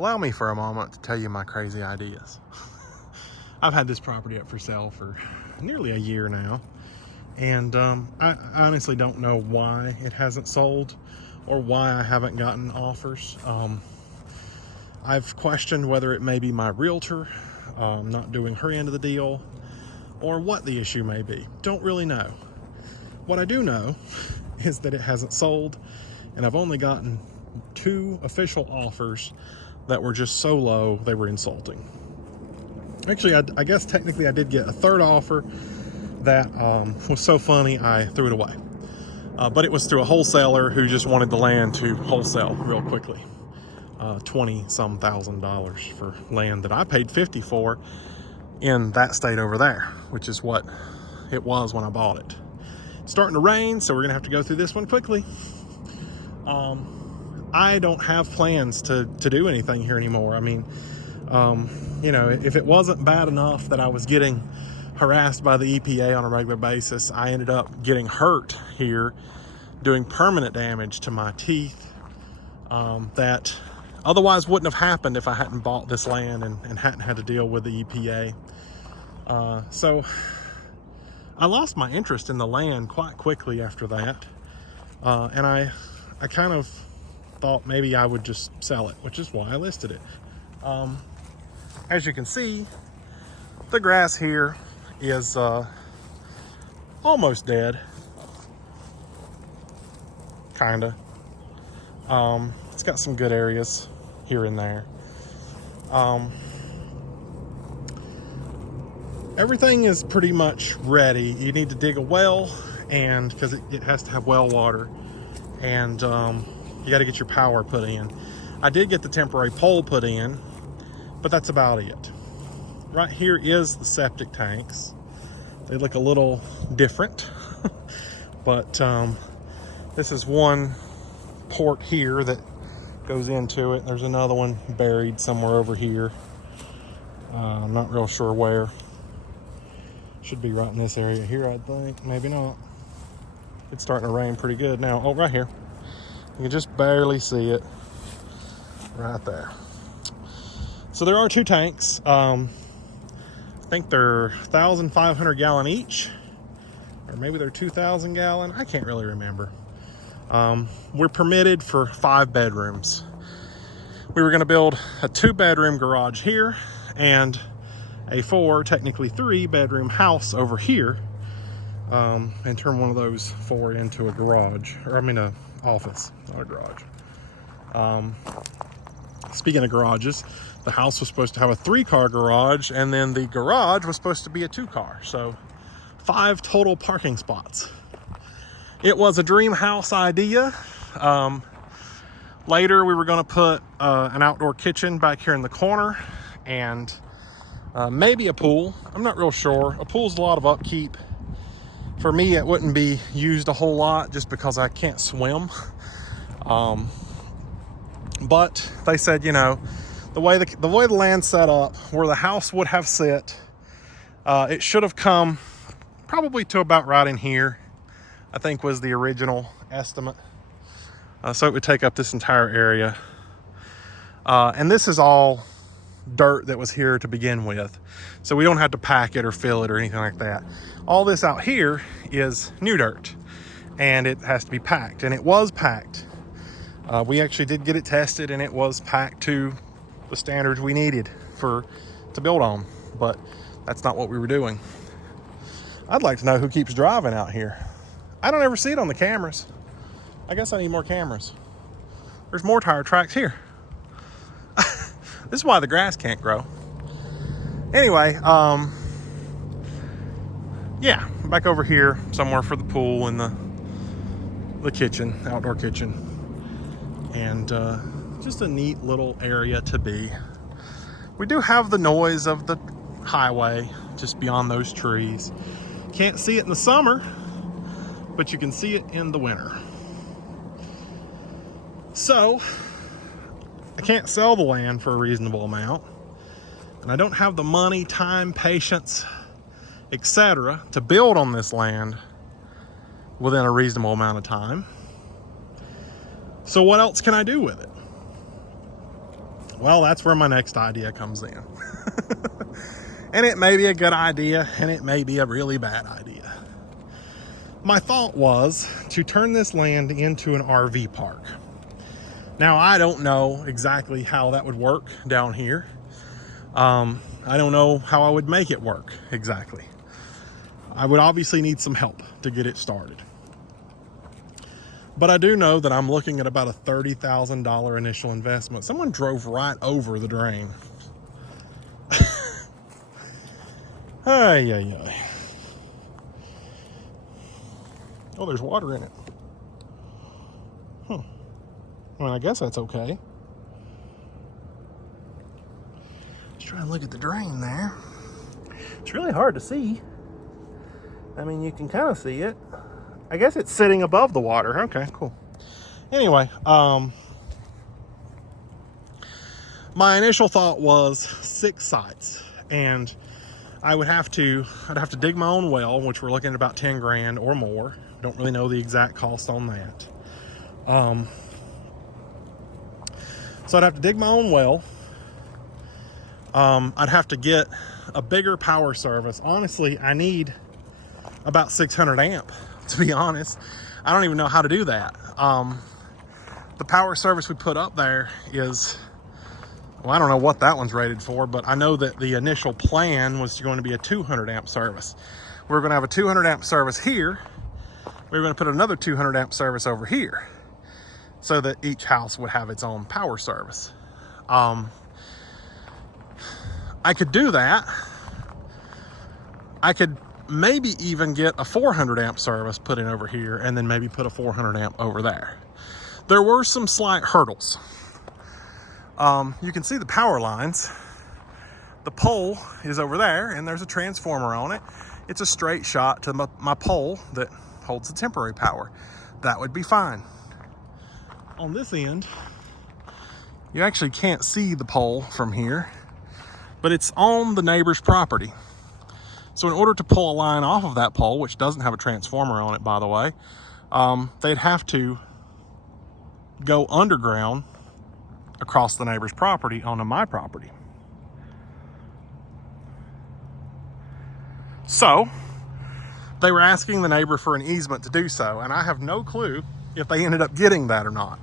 allow me for a moment to tell you my crazy ideas. I've had this property up for sale for nearly a year now, and I honestly don't know why it hasn't sold or why I haven't gotten offers. I've questioned whether it may be my realtor not doing her end of the deal, or what the issue may be. Don't really know. What I do know is that it hasn't sold, and I've only gotten 2 official offers that were just so low they were insulting. Actually, I guess technically I did get a 3rd offer that was so funny I threw it away. But it was through a wholesaler who just wanted the land to wholesale real quickly. $20-some thousand for land that I paid $50 for in that state over there, which is what it was when I bought it. It's starting to rain, so we're gonna have to go through this one quickly. I don't have plans to do anything here anymore. I mean, you know, if it wasn't bad enough that I was getting harassed by the EPA on a regular basis, I ended up getting hurt here, doing permanent damage to my teeth that otherwise wouldn't have happened if I hadn't bought this land and hadn't had to deal with the EPA. So I lost my interest in the land quite quickly after that. And I kind of thought maybe I would just sell it, which is why I listed it. As you can see, the grass here is almost dead. Kinda. It's got some good areas here and there. Everything is pretty much ready. You need to dig a well, and because it has to have well water, and you got to get your power put in. I did get the temporary pole put in, but that's about it. Right here is the septic tanks. They look a little different, but this is one port here that goes into it. There's another one buried somewhere over here. I'm not real sure where. Should be right in this area here, I think. Maybe not. It's starting to rain pretty good now. Oh, right here. You can just barely see it right there. So there are 2 tanks. I think they're 1,500 gallon each, or maybe they're 2,000 gallon. I can't really remember. We're permitted for 5 bedrooms. We were going to build a 2-bedroom garage here and a 4, technically 3-bedroom house over here, and turn one of those 4 into a garage, or I mean a office, not a garage. Speaking of garages, the house was supposed to have a 3-car garage, and then the garage was supposed to be a 2-car, so 5 total parking spots. It was a dream house idea. Later we were going to put an outdoor kitchen back here in the corner, and maybe a pool. I'm not real sure. A pool's a lot of upkeep. For me, it wouldn't be used a whole lot just because I can't swim. But they said, you know, the way the land's set up, where the house would have sit, it should have come probably to about right in here, I think was the original estimate. So it would take up this entire area. And this is all dirt that was here to begin with. So we don't have to pack it or fill it or anything like that. All this out here is new dirt, and it has to be packed, and it was packed. We actually did get it tested, and it was packed to the standards we needed to build on, but that's not what we were doing. I'd like to know who keeps driving out here. I don't ever see it on the cameras. I guess I need more cameras. There's more tire tracks here. This is why the grass can't grow. Anyway, yeah, back over here somewhere for the pool and the kitchen, outdoor kitchen. And just a neat little area to be. We do have the noise of the highway just beyond those trees. Can't see it in the summer, but you can see it in the winter. So I can't sell the land for a reasonable amount, and I don't have the money, time, patience, etc. to build on this land within a reasonable amount of time. So what else can I do with it? Well, that's where my next idea comes in. And it may be a good idea, and it may be a really bad idea. My thought was to turn this land into an RV park. Now, I don't know exactly how that would work down here. I don't know how I would make it work exactly. I would obviously need some help to get it started. But I do know that I'm looking at about a $30,000 initial investment. Someone drove right over the drain. Ay, ay, ay. Oh, there's water in it. Well, I guess that's okay. Let's try and look at the drain there. It's really hard to see. I mean, you can kind of see it. I guess it's sitting above the water. Okay, cool. Anyway, my initial thought was 6 sites, and I'd have to dig my own well, which we're looking at about 10 grand or more. Don't really know the exact cost on that. So I'd have to dig my own well. I'd have to get a bigger power service. Honestly, I need about 600 amp, to be honest. I don't even know how to do that. The power service we put up there is, well, I don't know what that one's rated for, but I know that the initial plan was going to be a 200 amp service. We're going to have a 200 amp service here. We're going to put another 200 amp service over here so that each house would have its own power service. I could do that. I could maybe even get a 400 amp service put in over here and then maybe put a 400 amp over there. There were some slight hurdles. You can see the power lines. The pole is over there and there's a transformer on it. It's a straight shot to my pole that holds the temporary power. That would be fine. On this end, you actually can't see the pole from here, but it's on the neighbor's property. So in order to pull a line off of that pole, which doesn't have a transformer on it, by the way, they'd have to go underground across the neighbor's property onto my property. So they were asking the neighbor for an easement to do so, and I have no clue if they ended up getting that or not.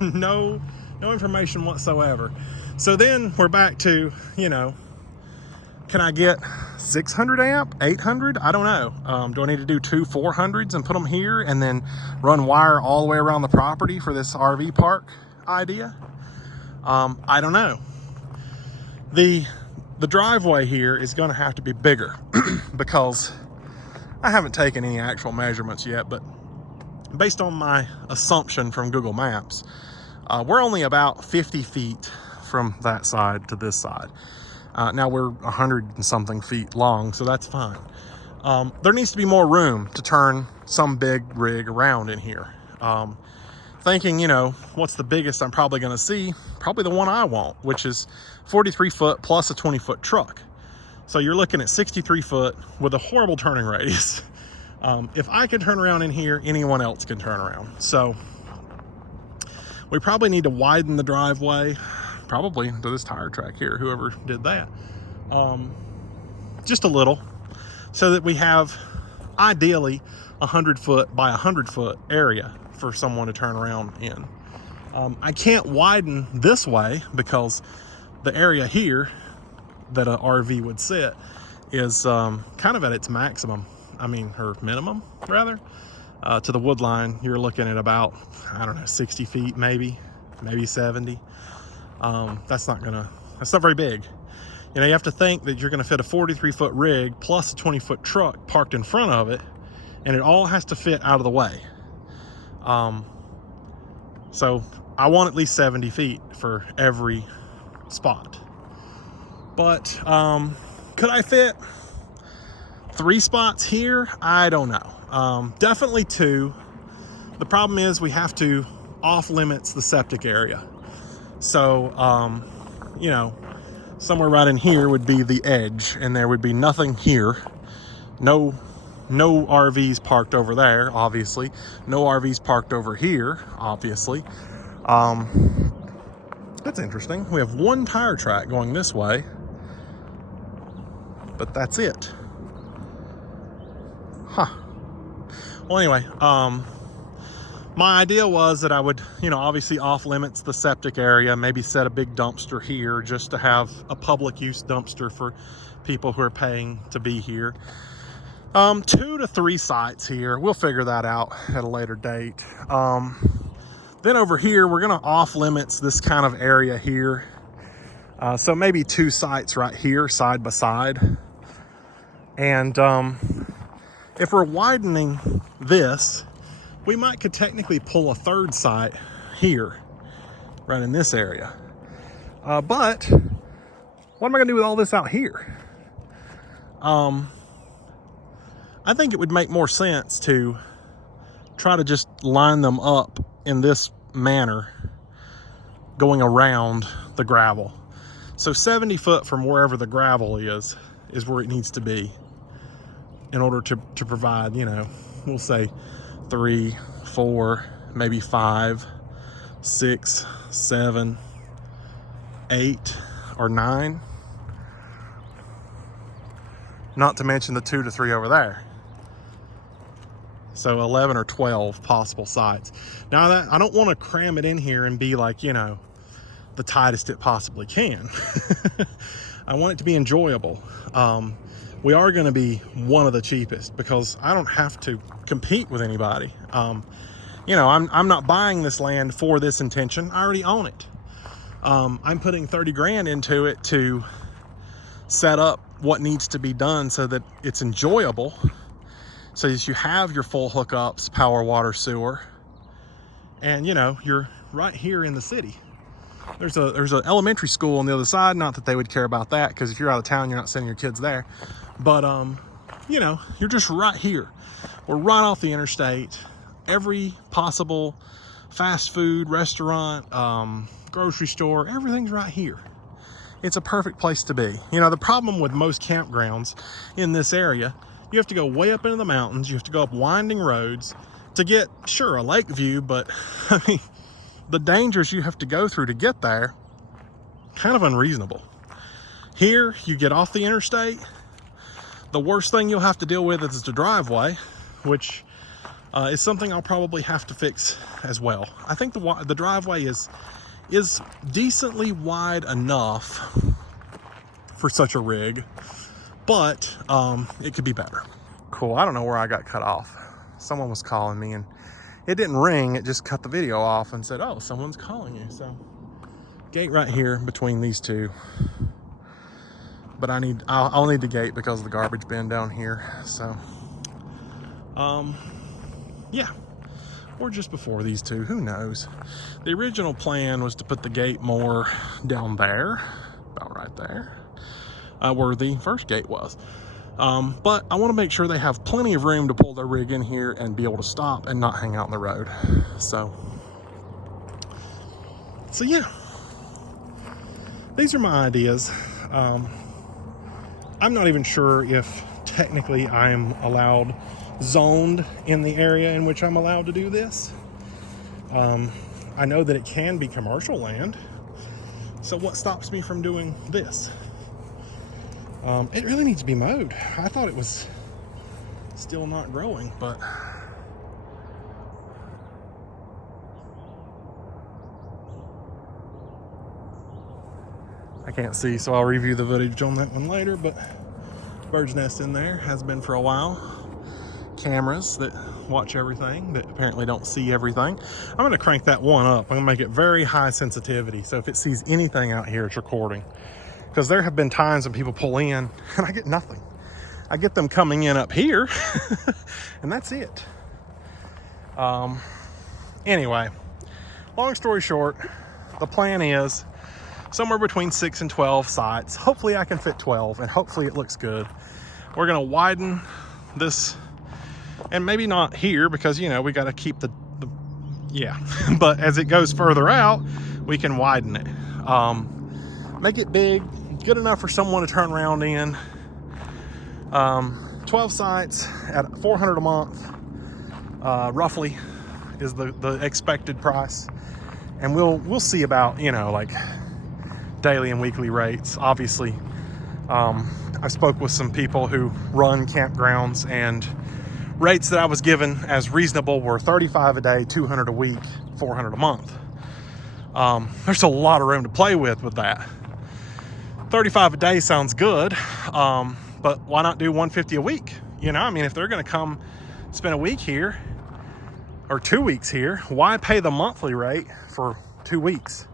No information whatsoever. So then we're back to, can I get 600 amp, 800? I don't know. Do I need to do 2 400s and put them here and then run wire all the way around the property for this RV park idea? I don't know. The driveway here is going to have to be bigger because I haven't taken any actual measurements yet, but based on my assumption from Google Maps, we're only about 50 feet from that side to this side. Now we're 100 and something feet long, so that's fine. There needs to be more room to turn some big rig around in here. Thinking, what's the biggest I'm probably going to see? Probably the one I want, which is 43 foot plus a 20 foot truck. So you're looking at 63 foot with a horrible turning radius. If I can turn around in here, anyone else can turn around. So we probably need to widen the driveway, probably to this tire track here, whoever did that, just a little, so that we have ideally 100 foot by 100 foot area for someone to turn around in. I can't widen this way because the area here that an RV would sit is kind of at its maximum. Or minimum rather. To the wood line, you're looking at about, 60 feet, maybe 70. That's not very big. You have to think that you're gonna fit a 43 foot rig plus a 20 foot truck parked in front of it, and it all has to fit out of the way. So I want at least 70 feet for every spot. But could I fit 3 spots here? I don't know. Definitely 2. The problem is we have to off limits the septic area. So, somewhere right in here would be the edge, and there would be nothing here. No RVs parked over there, obviously. No RVs parked over here, obviously. That's interesting. We have one tire track going this way, but that's it. Huh. Well, anyway, my idea was that I would, obviously off limits the septic area, maybe set a big dumpster here just to have a public use dumpster for people who are paying to be here. 2 to 3 sites here. We'll figure that out at a later date. Then over here, we're gonna off limits this kind of area here. So maybe 2 sites right here, side by side. And if we're widening this, we could technically pull a 3rd site here, right in this area. But what am I gonna do with all this out here? I think it would make more sense to try to just line them up in this manner, going around the gravel. So 70 foot from wherever the gravel is where it needs to be in order to provide, we'll say 3, 4, maybe 5, 6, 7, 8, or 9. Not to mention the 2 to 3 over there. So 11 or 12 possible sites. Now that I don't want to cram it in here and be like, the tightest it possibly can. I want it to be enjoyable. We are going to be one of the cheapest because I don't have to compete with anybody. I'm not buying this land for this intention. I already own it. I'm putting 30 grand into it to set up what needs to be done so that it's enjoyable. So as you have your full hookups, power, water, sewer, and you're right here in the city. There's an elementary school on the other side. Not that they would care about that, because if you're out of town, you're not sending your kids there. But you're just right here. We're right off the interstate. Every possible fast food restaurant, grocery store, everything's right here. It's a perfect place to be. The problem with most campgrounds in this area, you have to go way up into the mountains. You have to go up winding roads to get, sure, a lake view, but I mean, the dangers you have to go through to get there, kind of unreasonable. Here, you get off the interstate. The worst thing you'll have to deal with is the driveway, which is something I'll probably have to fix as well. I think the driveway is decently wide enough for such a rig, but it could be better. Cool, I don't know where I got cut off. Someone was calling me and it didn't ring, it just cut the video off and said, oh, someone's calling you. So gate right here between these two. But I'll need the gate because of the garbage bin down here. So yeah, or just before these two, who knows. The original plan was to put the gate more down there, about right there, where the first gate was. But I want to make sure they have plenty of room to pull their rig in here and be able to stop and not hang out in the road. So yeah, these are my ideas. I'm not even sure if technically I am zoned in the area in which I'm allowed to do this. I know that it can be commercial land. So what stops me from doing this? It really needs to be mowed. I thought it was still not growing, but I can't see, so I'll review the footage on that one later. But bird's nest in there, has been for a while. Cameras that watch everything, that apparently don't see everything. I'm going to crank that one up. I'm going to make it very high sensitivity, so if it sees anything out here, it's recording. Because there have been times when people pull in and I get nothing. I get them coming in up here and that's it. Anyway, long story short, the plan is somewhere between 6 and 12 sites. Hopefully I can fit 12 and hopefully it looks good. We're going to widen this, and maybe not here because, we got to keep the yeah. But as it goes further out, we can widen it. Make it big, good enough for someone to turn around in. 12 sites at $400 a month, roughly, is the expected price. And we'll see about, you know, like daily and weekly rates. Obviously, I spoke with some people who run campgrounds, and rates that I was given as reasonable were $35 a day, $200 a week, $400 a month. There's a lot of room to play with that. $35 a day sounds good, but why not do $150 a week? You know, I mean, if they're going to come spend a week here or 2 weeks here, why pay the monthly rate for 2 weeks?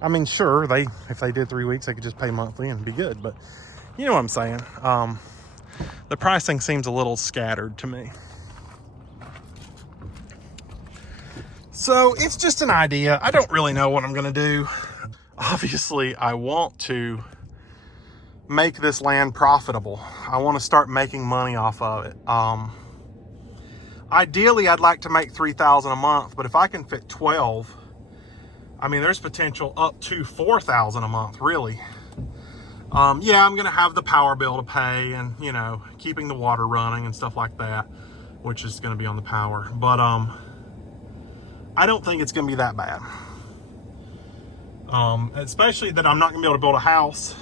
I mean, sure, if they did 3 weeks, they could just pay monthly and be good, but you know what I'm saying. The pricing seems a little scattered to me. So it's just an idea. I don't really know what I'm going to do. Obviously, I want to make this land profitable. I want to start making money off of it. Ideally, I'd like to make $3,000 a month, but if I can fit 12, I mean, there's potential up to $4,000 a month, really. Yeah, I'm going to have the power bill to pay and, you know, keeping the water running and stuff like that, which is going to be on the power. But I don't think it's going to be that bad. Especially that I'm not going to be able to build a house.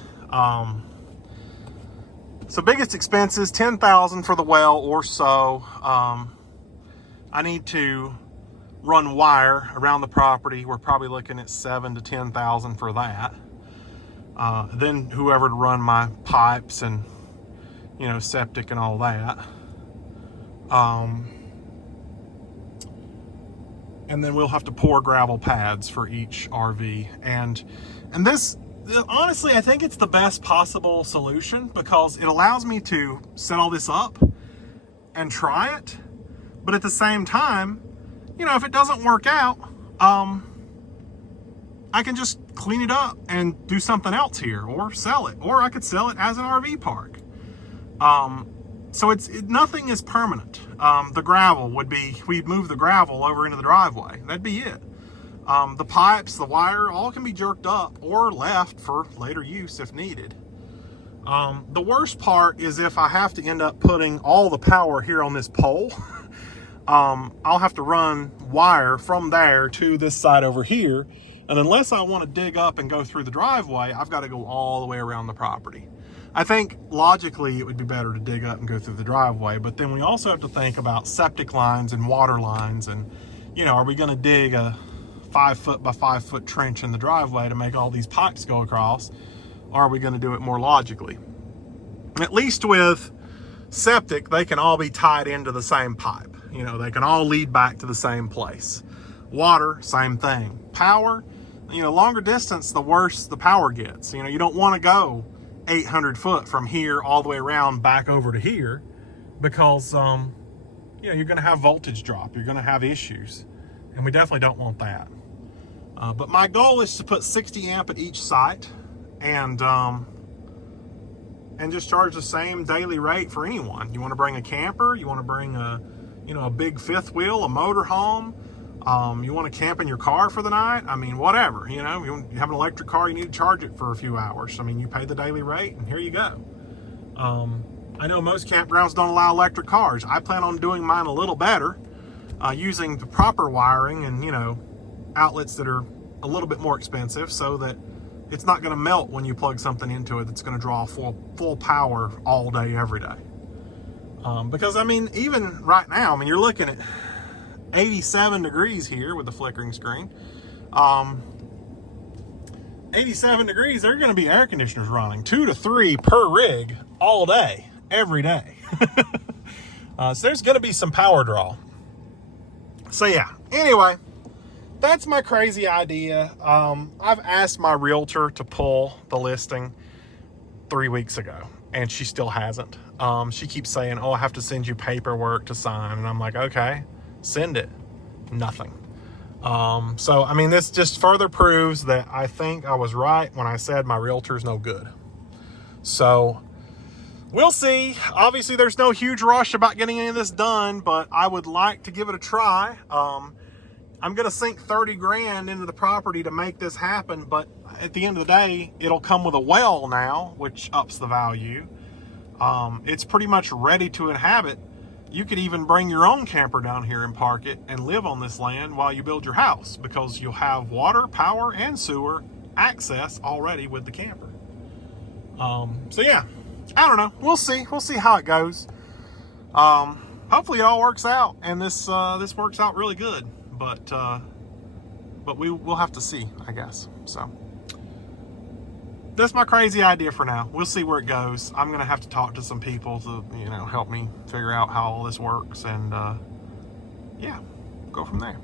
So biggest expenses, $10,000 for the well or so. I need to run wire around the property. We're probably looking at $7,000 to $10,000 for that. Then whoever to run my pipes and, you know, septic and all that. And then we'll have to pour gravel pads for each RV. And this, honestly, I think it's the best possible solution because it allows me to set all this up and try it. But at the same time, you know, if it doesn't work out, I can just clean it up and do something else here or sell it, or I could sell it as an RV park. So nothing is permanent. The gravel would be, we'd move the gravel over into the driveway. That'd be it. The pipes, the wire, all can be jerked up or left for later use if needed. The worst part is if I have to end up putting all the power here on this pole, I'll have to run wire from there to this side over here. And unless I want to dig up and go through the driveway, I've got to go all the way around the property. I think logically it would be better to dig up and go through the driveway, but then we also have to think about septic lines and water lines. And, you know, are we going to dig a 5 foot by 5 foot trench in the driveway to make all these pipes go across? Or are we going to do it more logically? At least with septic, they can all be tied into the same pipe. You know, they can all lead back to the same place. Water, same thing. Power, you know, longer distance, the worse the power gets. You know, you don't want to go 800 foot from here all the way around back over to here because, you know, you're going to have voltage drop. You're going to have issues. And we definitely don't want that. But my goal is to put 60 amp at each site and just charge the same daily rate for anyone. You want to bring a camper, you want to bring a, you know, a big fifth wheel, a motorhome, you want to camp in your car for the night, I mean, whatever, you know, you have an electric car, you need to charge it for a few hours. I mean, you pay the daily rate and here you go. I know most campgrounds don't allow electric cars. I plan on doing mine a little better, using the proper wiring and, you know, outlets that are a little bit more expensive so that it's not going to melt when you plug something into it that's going to draw full power all day, every day. Because, I mean, even right now, I mean, you're looking at 87 degrees here with the flickering screen. 87 degrees, there are going to be air conditioners running, 2 to 3 per rig all day, every day. So there's going to be some power draw. So yeah, anyway, that's my crazy idea. I've asked my realtor to pull the listing 3 weeks ago, and she still hasn't. She keeps saying, oh, I have to send you paperwork to sign. And I'm like, okay, send it. Nothing. So, I mean, this just further proves that I think I was right when I said my realtor's no good. So, we'll see. Obviously, there's no huge rush about getting any of this done, but I would like to give it a try. I'm going to sink 30 grand into the property to make this happen, but at the end of the day, it'll come with a well now, which ups the value. It's pretty much ready to inhabit. you could even bring your own camper down here and park it and live on this land while you build your house, because you'll have water, power, and sewer access already with the camper. So yeah, I don't know. We'll see. We'll see how it goes. Hopefully it all works out, and this works out really good. But we'll have to see, I guess. So that's my crazy idea for now. We'll see where it goes. I'm gonna have to talk to some people to, help me figure out how all this works, and yeah, go from there.